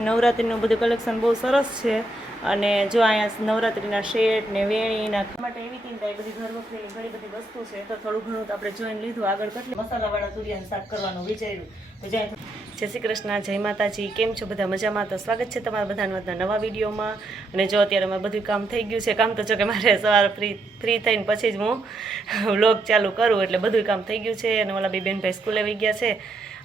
નવરાત્રીનું બધું કલેક્શન બહુ સરસ છે અને જો અહીંયા નવરાત્રીના શેટ ને વેણીના માટે એવી ચિંતા બધી ઘર વખરીની ઘણી બધી વસ્તુ છે તો થોડું ઘણું તો આપણે જોઈને લીધું આગળ કેટલી મસાલાવાળા તુરિયાનું શાક કરવાનું વિચાર્યું તો જય શ્રી કૃષ્ણ, જય માતાજી. કેમ છો બધા? મજામાં? તો સ્વાગત છે તમારા બધાના નવા વિડીયોમાં. અને જો અત્યારે અમારે બધું કામ થઈ ગયું છે. કામ તો જો કે મારે સવારે ફ્રી થઈને પછી જ હું વ્લોગ ચાલુ કરું એટલે બધું કામ થઈ ગયું છે. અને ઓલા બે બેનભાઈ સ્કૂલે આવી ગયા છે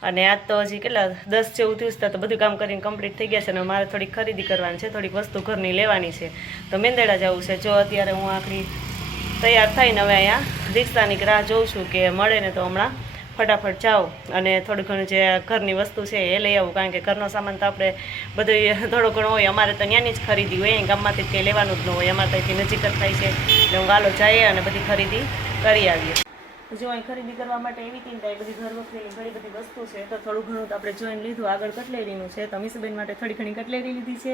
અને આજ તો હજી કેટલા 10 જેવું થયું તો બધું કામ કરીને કમ્પ્લીટ થઈ ગયા છે. અને મારે થોડીક ખરીદી કરવાની છે, થોડીક વસ્તુ ઘરની લેવાની છે તો મેંદેડા જવું છે. જો અત્યારે હું આખરી તૈયાર થઈને હવે અહીંયા રિક્ષાની રાહ જોઉં છું કે મળે ને તો હમણાં ફટાફટ જાઉં અને થોડું ઘણું જે ઘરની વસ્તુ છે એ લઈ આવું. કારણ કે ઘરનો સામાન તો આપણે બધું થોડો ઘણો હોય. અમારે તો ત્યાંની જ ખરીદી હોય, ગામમાંથી કંઈ લેવાનું જ ન હોય. અમારે ત્યાંથી નજીક જ થાય છે એટલે હું ગાલો જઈએ અને બધી ખરીદી કરી આવીએ. જો અહીં ખરીદી કરવા માટે એવી ચિંતા એ બધી ઘર વખરીની ઘણી બધી વસ્તુ છે તો થોડું ઘણું તો આપણે જોઈને લીધું. આગળ કટલેરીનું છે તો મીસુબેન માટે થોડી ઘણી કટલેરી લીધી છે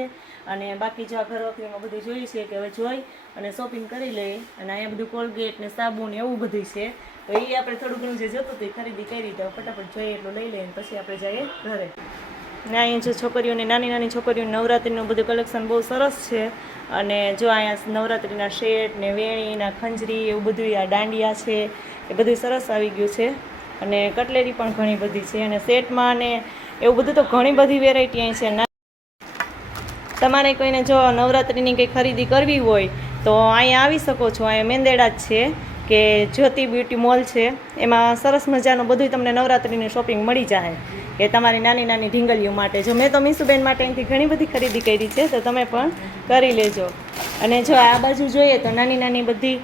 અને બાકી જો આ ઘર વખરીમાં બધું જોઈએ છે કે હવે જોઈ અને શોપિંગ કરી લઈએ. અને અહીંયા બધું કોલગેટ ને સાબુન એવું બધું છે તો એ આપણે થોડું ઘણું જે જોતું હતું એ ખરીદી કરી તો ફટાફટ જોઈએ એટલું લઈ લઈએ પછી આપણે જઈએ ઘરે. ને અહીંયા જો છોકરીઓને નાની નાની છોકરીઓને નવરાત્રીનું બધું કલેક્શન બહુ સરસ છે અને જો અહીંયા નવરાત્રીના શેટ ને વેણીના ખંજરી એવું બધું, આ દાંડિયા છે એ બધું સરસ આવી ગયું છે અને કટલેરી પણ ઘણી બધી છે અને સેટમાં ને એવું બધું તો ઘણી બધી વેરાયટી અહીં છે. તમારે કોઈને જો નવરાત્રિની કંઈ ખરીદી કરવી હોય તો અહીંયા આવી શકો છો. અહીંયા મેંદેડા જ છે કે જ્યોતિ બ્યુટી મોલ છે, એમાં સરસ મજાનું બધું તમને નવરાત્રિની શોપિંગ મળી જાય કે તમારી નાની નાની ઢીંગલીઓ માટે. જો મેં તો મીસુબેન માટે અહીંથી ઘણી બધી ખરીદી કરી છે તો તમે પણ કરી લેજો. અને જો આ બાજુ જોઈએ તો નાની નાની બધી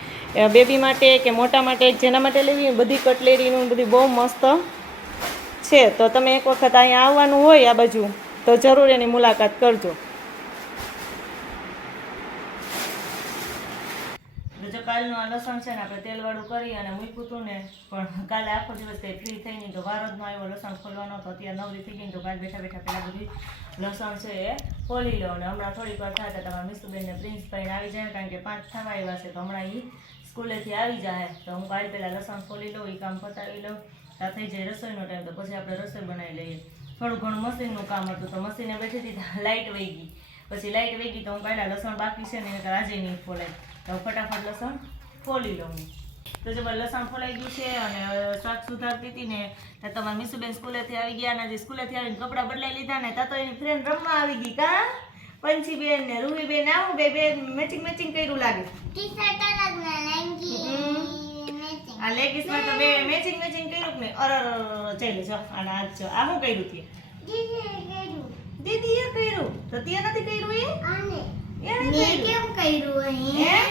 બેબી માટે કે મોટા માટે જેના માટે લેવી બધી કટલેરીનું બધી બહુ મસ્ત છે. તો તમે એક વખત અહીંયા આવવાનું હોય આ બાજુ તો જરૂર એની મુલાકાત કરજો. જો કાલનું આ લસણ છે ને આપણે તેલવાળું કરી અને મૂક્યું હતું ને પણ કાલે આખો દિવસ કંઈ ફ્રી થઈ નહીં તો વાર જ ન આવ્યો લસણ ખોલવાનો તો અત્યારે નવરી થઈ ગઈ તો કાલે બેઠા બેઠા પહેલાં બધી લસણ છે એ ખોલી લો. અને હમણાં થોડીક વાર થાય તો તમારા મિસ્તુબેનને પ્રિન્સભાઈને આવી જાય કારણ કે 5 થવા આવ્યા છે તો હમણાં એ સ્કૂલેથી આવી જાય તો હું કાલે પહેલાં લસણ ખોલી લઉં, એ કામ પતાવી લઉં. ત્યાં થઈ જાય રસોઈનો ટાઈમ તો પછી આપણે રસોઈ બનાવી લઈએ. થોડું ઘણું મશીનનું કામ હતું તો મશીને બેઠી હતી લાઇટ વહી ગઈ. પછી લાઇટ વહી ગઈ તો હું પહેલાં લસણ બાકી છે ને એને આજે નહીં ખોલાય તો ફટાફટ લસણ ખોલી લઉં. તો જો લસણ ખોલાઈ ગયું છે અને શાક સુધારતી હતી ને ત્યાં તમારા મીસુબેન સ્કૂલેથી આવી ગયા અને જે સ્કૂલેથી આવીને કપડાં બદલાઈ લીધા ને ત્યાં તો એની ફ્રેન્ડ રમવા આવી ગઈ. કા પંચીબેન ને રૂહીબેન આવું બે મેચિંગ કર્યું લાગે. આ લેગીસમાં તો બે મેચિંગ કર્યું ને અરર ચાલે જો અને આજ જો આ શું કર્યું તે દીદીએ કર્યું તો તે નથી કર્યું એ કેમ કર્યું અહીં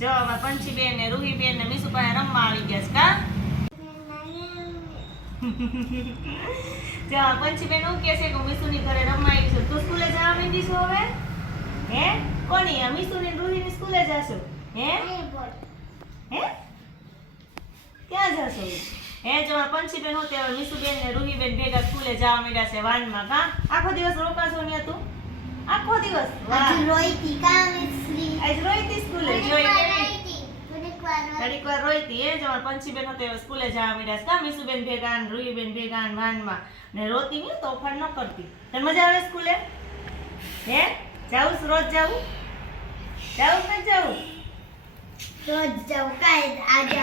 જો અમાર પંચીબેન ને રૂહીબેન ને મીસુભાઈ રમવા આવી ગયા છે. કા જો પંચીબેન એવું કહે છે કે મીસુની ઘરે રમવા આવી છું. તું સ્કૂલે જવા માંડી છો હવે? હે કોની આ મીસુની રૂહીની સ્કૂલે જાશો? હે ક્યાં જાશો? હે જો પંચીબેન હોતે હવે મીસુબેન ને રૂહીબેન ભેગા સ્કૂલે જવા માંડ્યા છે વાનમાં. કા આખો દિવસ રોકાશો ને તું? આખો દિવસ આજ રોઈતી સ્કૂલે થોડીક વાર રોઈતી. એ જ પંચીબેન હોતે સ્કૂલે જવા માંડ્યા છે. કા મીસુબેન ભેગા ને રૂહીબેન ભેગા વાનમાં ને રોતી નહીં તોફાન ન કરતી. તને મજા આવે સ્કૂલે? હે જાવું રોજ જાવું ને જાવું રોજ જાવ કાઈ આજે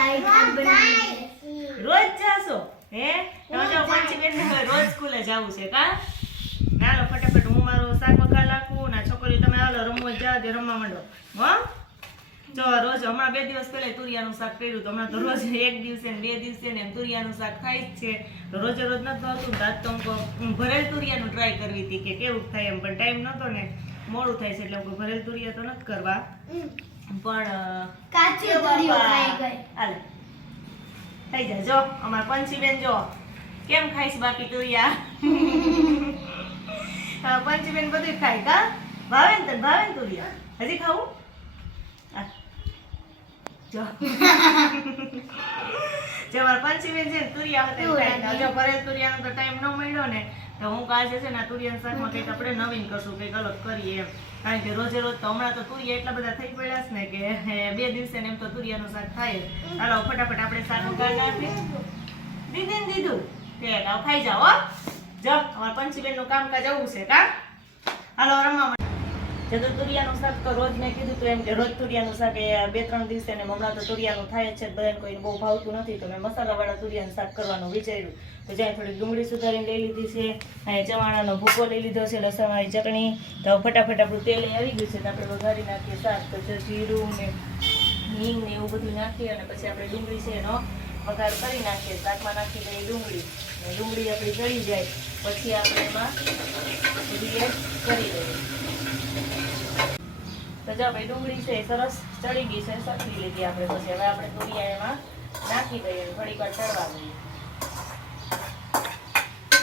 રોજ જાશો? હે તો જો પંચીબેન ને રોજ સ્કૂલે જાવું છે. કા હાલો ફટાફટ હું મારું શાક વઘાર નાખું ને છોકરી તમે હાલો રમવા જાવ દે રમવા માંડો. હો જો રોજ હમણાં 2 દિવસ પહેલા તુરિયાનું શાક કર્યું તો હમણાં તો રોજ 1 દિવસે ને 2 દિવસે ને તુરિયાનું શાક થાય જ છે તો રોજે રોજ નથી ભાવતું. આજ તો હું ભરેલ તુરિયાનું ટ્રાય કરવી હતી કે કેવું થાય એમ પણ ટાઈમ નહોતો ને મોડું થાય છે એટલે હું ભરેલ તુરિયા તો નથી કરવા પણ કાચી તુરિયો ખાઈ ગઈ. હાલે થઈ જાય. જો અમાર પંચીબેન જો કેમ ખાઈશ બાકી તુરિયા. પંચીબેન બધું ખાય. કા ભાવે ને તને ભાવે ને તુરિયા? હજી ખાવું? જો પંચીબેન છે ને તુરિયા હતા ખાય. જો ભરેલ તુરિયાનો તો ટાઈમ ન મળ્યો ને તો હું કાજે છે ને તુરિયાના શાકમાં કંઈક આપણે નવીન કરશું, કંઈક અલગ કરીએ એમ. કારણ કે રોજે રોજ તો હમણાં તો તુરિયા એટલા બધા થઈ પડ્યા છે ને કે 2 દિવસે ને એમ તો તુરિયાનું શાક થાય. હાલો ફટાફટ આપણે શાક ઉગાડી નાખીએ. દીદીને દીધું કે ખાઈ જાઓ. જો અમારા પંચીબેન નું કામકાજ આવું છે. કા હાલો રમવા માટે. જે તો તુરિયાનું શાક તો રોજ મેં કીધું તું એમ કે રોજ તુરિયાનું શાક એ 2-3 દિવસે ને હમણાં તો તુરિયાનું થાય જ છે, બધાને કોઈને બહુ ભાવતું નથી, તો મેં મસાલાવાળા તુરિયાનું શાક કરવાનું વિચાર્યું. તો જ્યાં થોડી ડુંગળી સુધારીને લઈ લીધી છે, અહીંયા ચવાણાનો ભૂકો લઈ લીધો છે, લસણવાળી ચટણી. તો ફટાફટ આપણું તેલ આવી ગયું છે, તો આપણે વઘારી નાખીએ શાક. તો જો જીરું ને હિંગ ને એવું બધું નાખીએ અને પછી આપણે ડુંગળી છે એનો વઘાર કરી નાખીએ. શાકમાં નાખી દઈએ ડુંગળી. ડુંગળી આપણી ચડી જાય પછી આપણે એમાં બધી એડ કરી દઈએ. તો જો ભાઈ ડુંગળી છે એ સરસ ચડી ગઈ છે, સકરી લીધી આપણે. પછી હવે આપણે તુરિયા એમાં નાખી દઈએ, થોડીક વાર ચડવા દઈએ.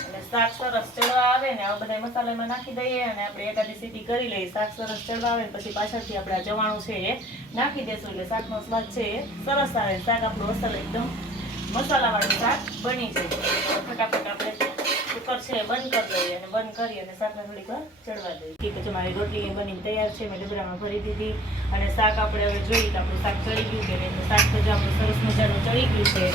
અને શાક સરસ ચડવા આવે ને આવા બધા મસાલા એમાં નાખી દઈએ અને આપણે એકાદી સીટી કરી લઈએ. શાક સરસ ચડવા આવે ને પછી પાછળથી આપણે આ ચવાણું છે એ નાખી દેશું એટલે શાકનો સ્વાદ છે એ સરસ આવે. શાક આપણું અસલ એકદમ મસાલાવાળું શાક બની જાય. ફટાફટ આપણે કુકર છે એ બંધ કરી દઈએ અને બંધ કરી અને શાકને થોડીક વાર ચડવા દઈએ. ઠીક છે, મારી રોટલી બનીને તૈયાર છે, મેં ડબરામાં ભરી દીધી. અને શાક આપણે હવે જોઈએ કે આપણું શાક ચડી ગયું કે નહીં. તો શાક તો જો આપણું સરસ મજાનું ચડી ગયું છે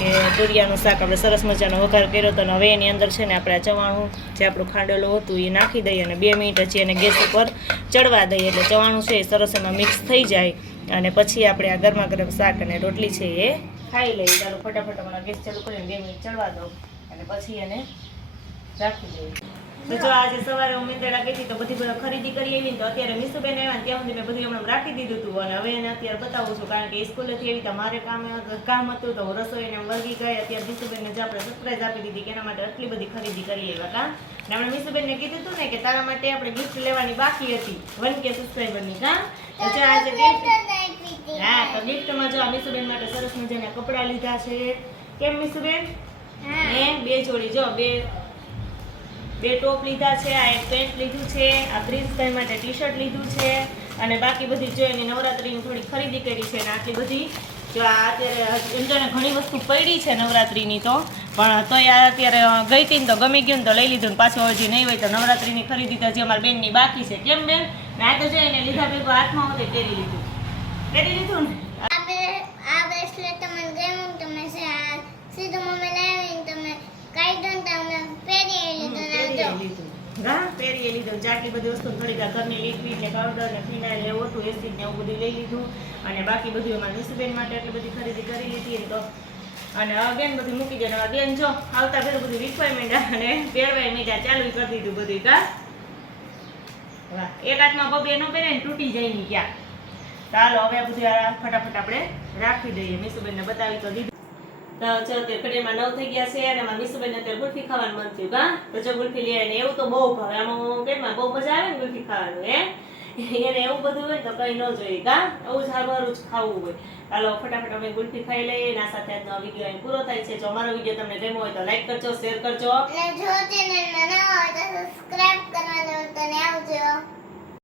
કે તુરિયાનું શાક આપણે સરસ મજાનો વઘાર કર્યો હતો. અને હવે એની અંદર છે ને આપણે આ ચવાણું જે આપણું ખાંડેલું હતું એ નાખી દઈએ અને 2 મિનિટ હજી એને ગેસ ઉપર ચડવા દઈએ એટલે ચવાણું છે એ સરસ એમાં મિક્સ થઈ જાય. અને પછી આપણે આ ગરમા ગરમ શાક અને રોટલી છે એ ખાઈ લઈએ. ચાલો ફટાફટ હમણાં ગેસ ચાલુ કરીને 2 મિનિટ ચડવા દઉં અને પછી એને રાખી દઈએ. તો જો આજે સવારે હું મેંદડા ગઈ હતી તો બધી ખરીદી કરી આવી ને તો અત્યારે મીસુબેન આવ્યા ને ત્યાં સુધી મેં બધું હમણાં રાખી દીધું હતું. અને હવે એને અત્યારે બતાવું છું કારણ કે સ્કૂલેથી આવી તો મારે કામ હતું તો હું રસોઈને વળગી ગઈ. અત્યારે મીસુબેનને જે આપણે સરપ્રાઈઝ આપી દીધી કે એના માટે આટલી બધી ખરીદી કરી આવ્યા કા. ને આપણે મીસુબેનને કીધું હતું ને કે તારા માટે આપણે ગિફ્ટ લેવાની બાકી હતી 1K સબસ્ક્રાઈબરની કા. તો આજે ગિફ્ટ, હા તો ગિફ્ટમાં જો આ મીસુબેન માટે સરસ મજાના કપડાં લીધા છે. કેમ મીસુબેન? હે 2 જોડી જો 2 ટોપ લીધા છે, આ એક પેન્ટ લીધું છે, આ પ્રિન્સભાઈ માટે ટી શર્ટ લીધું છે અને બાકી બધી જો એની નવરાત્રીની થોડી ખરીદી કરી છે. અને આટલી બધી જો આ અત્યારે એમ જો ઘણી વસ્તુ પડી છે નવરાત્રીની તો પણ તોય આ અત્યારે ગઈ હતી ને તો ગમી ગયું ને તો લઈ લીધું ને પાછું હજી નહીં હોય તો નવરાત્રીની ખરીદી તો હજી અમારી બેનની બાકી છે. કેમ બેન? ને આ તો જો એને લીધા ભેગું હાથમાં હોતે પહેરી લીધું. પહેરી લીધું ને આ બ્રેસલેટ તમને ગમ્યું તમે સીધું મમ્મી લાવીને તમે કાઢ્યું તમને પહેરી લીધું. હા પહેરીએ લીધું. આટલી બધી વસ્તુ થોડીક ઘરની લિક્વિડ ને પાવડર ને ફિનાઇલ ને ઓટું એસિડ ને એવું બધું લઈ લીધું. અને બાકી બધું એમાં મીસુબેન માટે એટલી બધી ખરીદી કરી લીધી તો. અને બેન બધું મૂકી દે. બેન જો આવતા પેલું બધું રિક્વાયરમેન્ટ અને પહેરવાય મીઠા ચાલુ કરી દીધું બધું કા. વાહ, એક હાથમાં બબે ન પહેરે ને તૂટી જાય ની ક્યાં. ચાલો હવે બધું ફટાફટ આપણે રાખી દઈએ. મીસુબેનને બતાવી તો દીધું. તો ચલો તે કડીમાં 9 થઈ ગયા છે અને મારા મીસુબેનને અત્યારે ગુલ્ફી ખાવાનું મન થયું કા. તો જો ગુલ્ફી લઈ આવીને એવું તો બહુ ભાવે. આમાં બેનમાં બહુ મજા આવે ને ગુલ્ફી ખાવાનું એને એવું બધું હોય તો કઈ ન જોઈએ કા. એવું જ સારું જ ખાવું હોય. ચાલો ફટાફટ અમે ગુલ્ફી ખાઈ લઈએ. એના સાથે આજનો વિડીયો અહીં પૂરો થાય છે. જો અમારો વિડીયો તમને ગમ્યો હોય તો લાઈક કરજો, શેર કરજો અને જો ચેનલમાં નવા હોય તો સબસ્ક્રાઇબ કરવાનું તો આવજો.